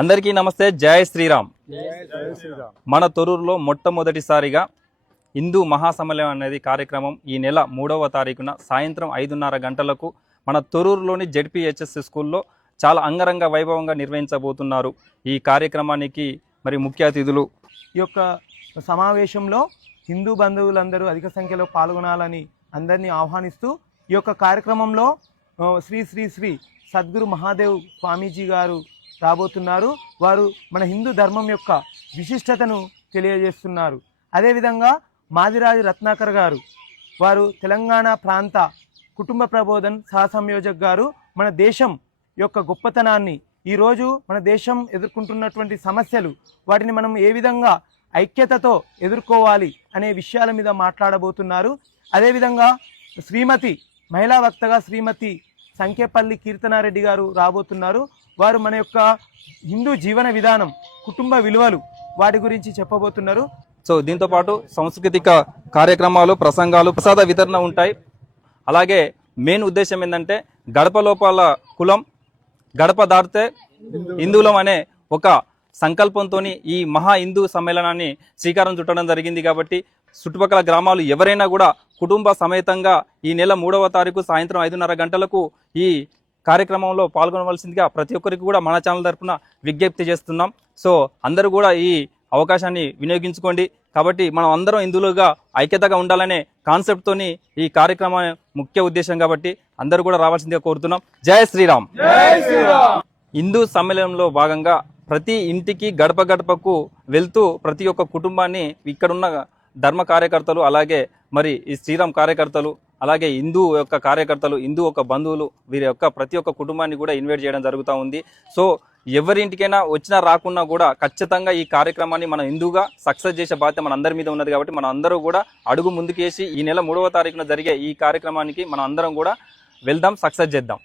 అందరికీ నమస్తే. జై శ్రీరామ్. మన తొర్రూరులో మొట్టమొదటిసారిగా హిందూ మహాసమ్మేళనం అనేది కార్యక్రమం ఈ నెల 3వ తారీఖున సాయంత్రం 5:30 గంటలకు మన తొర్రూరులోని జెడ్పీహెచ్ఎస్ స్కూల్లో చాలా అంగరంగ వైభవంగా నిర్వహించబోతున్నారు. ఈ కార్యక్రమానికి మరి ముఖ్య అతిథులు ఈ యొక్క సమావేశంలో హిందూ బంధువులందరూ అధిక సంఖ్యలో పాల్గొనాలని అందరినీ ఆహ్వానిస్తూ ఈ యొక్క కార్యక్రమంలో శ్రీ శ్రీ శ్రీ సద్గురు మహాదేవ్ స్వామీజీ గారు రాబోతున్నారు. వారు మన హిందూ ధర్మం యొక్క విశిష్టతను తెలియజేస్తున్నారు. అదేవిధంగా మాదిరాజు రత్నాకర్ గారు, వారు తెలంగాణ ప్రాంత కుటుంబ ప్రబోధన్ సహసంయోజక్ గారు మన దేశం యొక్క గొప్పతనాన్ని, ఈరోజు మన దేశం ఎదుర్కొంటున్నటువంటి సమస్యలు, వాటిని మనం ఏ విధంగా ఐక్యతతో ఎదుర్కోవాలి అనే విషయాల మీద మాట్లాడబోతున్నారు. అదేవిధంగా మహిళా వక్తగా శ్రీమతి సంఖ్యపల్లి కీర్తనారెడ్డి గారు రాబోతున్నారు. వారు మన యొక్క హిందూ జీవన విధానం, కుటుంబ విలువలు, వాటి గురించి చెప్పబోతున్నారు. సో దీంతో పాటు సాంస్కృతిక కార్యక్రమాలు, ప్రసంగాలు, ప్రసాద వితరణ ఉంటాయి. అలాగే మెయిన్ ఉద్దేశం ఏంటంటే గడప లోపల కులం, గడప దాటితే హిందువులం అనే ఒక సంకల్పంతో ఈ మహా హిందూ సమ్మేళనాన్ని శ్రీకారం చుట్టడం జరిగింది. కాబట్టి చుట్టుపక్కల గ్రామాలు ఎవరైనా కూడా కుటుంబ సమేతంగా ఈ నెల 3వ తారీఖు సాయంత్రం 5:30 గంటలకు ఈ కార్యక్రమంలో పాల్గొనవలసిందిగా ప్రతి ఒక్కరికి కూడా మన ఛానల్ తరఫున విజ్ఞప్తి చేస్తున్నాం. సో అందరూ కూడా ఈ అవకాశాన్ని వినియోగించుకోండి. కాబట్టి మనం అందరం హిందువులుగా ఐక్యతగా ఉండాలనే కాన్సెప్ట్తోని ఈ కార్యక్రమం ముఖ్య ఉద్దేశం. కాబట్టి అందరూ కూడా రావాల్సిందిగా కోరుతున్నాం. జై శ్రీరామ్. హిందూ సమ్మేళనంలో భాగంగా ప్రతి ఇంటికి గడప గడపకు వెళ్తూ ప్రతి ఒక్క కుటుంబాన్ని, ఇక్కడున్న ధర్మ కార్యకర్తలు, అలాగే మరి ఈ శ్రీరామ్ కార్యకర్తలు, అలాగే హిందూ యొక్క కార్యకర్తలు, హిందూ యొక్క బంధువులు, వీరి యొక్క ప్రతి ఒక్క కుటుంబాన్ని కూడా ఇన్వైట్ చేయడం జరుగుతూ ఉంది. సో ఎవరింటికైనా వచ్చినా రాకున్నా కూడా ఖచ్చితంగా ఈ కార్యక్రమాన్ని మనం హిందూగా సక్సెస్ చేసే బాధ్యత మన అందరి మీద ఉన్నది. కాబట్టి మనం అందరూ కూడా అడుగు ముందుకేసి ఈ నెల 3వ తారీఖున జరిగే ఈ కార్యక్రమానికి మనం అందరం కూడా వెళ్దాం, సక్సెస్ చేద్దాం.